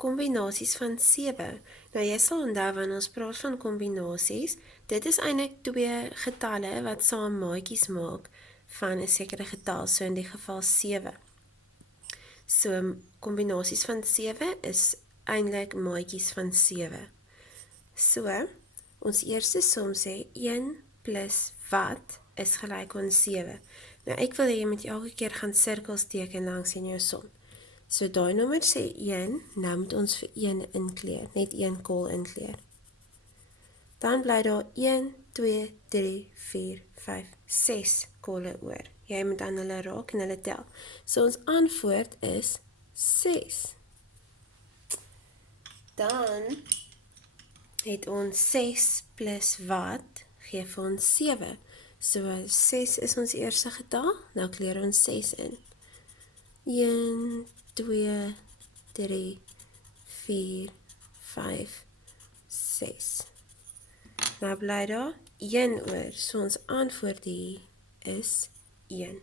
kombinasies van 7. Nou jy sal onthou wanneer ons praat van kombinasies, dit is eintlik twee getalle wat saam maatjies maak van 'n sekere getal, so in die geval 7. So kombinasies van 7 is eintlik maatjies van 7. So, ons eerste som sê 1 plus wat is gelyk aan 7. Nou ek wil hê jy moet elke keer gaan sirkels teken langs in jou som. So daai nommer sê 1, nou moet ons vir 1 inkleer, net 1 kol inkleer. Dan bly daar 1, 2, 3, 4, 5, 6 kolle oor. Jy moet aan hulle raak en hulle tel. So ons antwoord is 6. Dan het ons 6 plus wat, gee vir ons 7. So 6 is ons eerste getal, nou kleer ons 6 in. 1, 2, 3, 4, 5, 6. Nou bly daar 1 oor, so ons antwoord hier is 1.